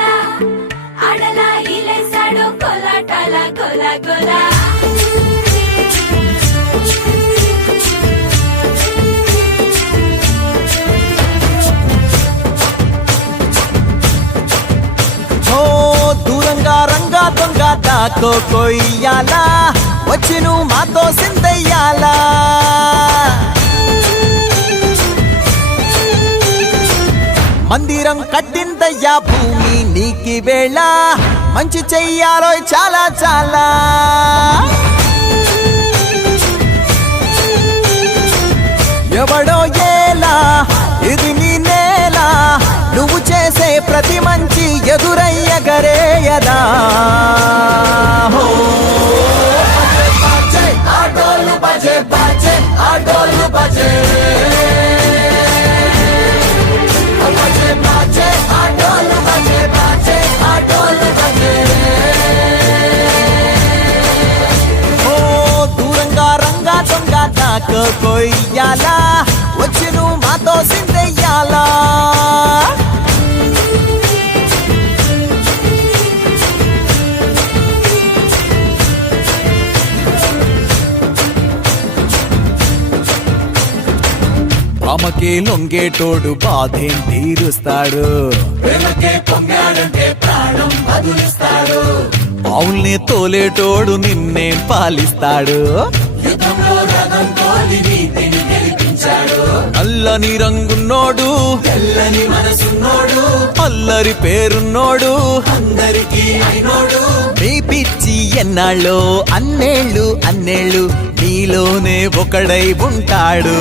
ఆడాల ఆడల ఇలేసాడు కోలాటాల గోల గోల దూరంగా రంగా దొంగ దాకో కొయ్యాలా వచ్చి నువ్వు మాతో సిందయ్యాలా మందిరం కట్టిందయ్యా భూమి నీకి వేళ మంచి చెయ్యాలో చాలా చాలా ఎవడో ఏలా ఇది నీ నేల నువ్వు చేసే ప్రతి మంచి ఎదురయ్యగరేయదా ఆటోలు బజే బజే ఆటోలు బజే బజే బజే ఆటోలు బజే బజే ఆటోలు బజే ఓ దూరంగా రంగా దొంగ దాకో కొయ్యాలా వచ్చి నువ్వు మాతో సిందెయ్యాలా ప్రేమకే లొంగేటోడు బాధేం తీరుస్తాడు ప్రేమకే పొంగాడంటే ప్రాణం బదులిస్తాడు అవుల్ని తోలేటోడు నిన్నేం పాలిస్తాడు యుద్ధంలో రథం తోలి నీతిని గెలిపించాడు నల్లని రంగున్నోడు తెల్లని మనసున్నోడు అల్లరి పేరున్నోడు అందరికీ అయినోడు నీ పిచ్చి ఎన్నాళ్ళో అన్నేళ్ళు అన్నేళ్ళు నీలోనే ఒకడై ఉంటాడు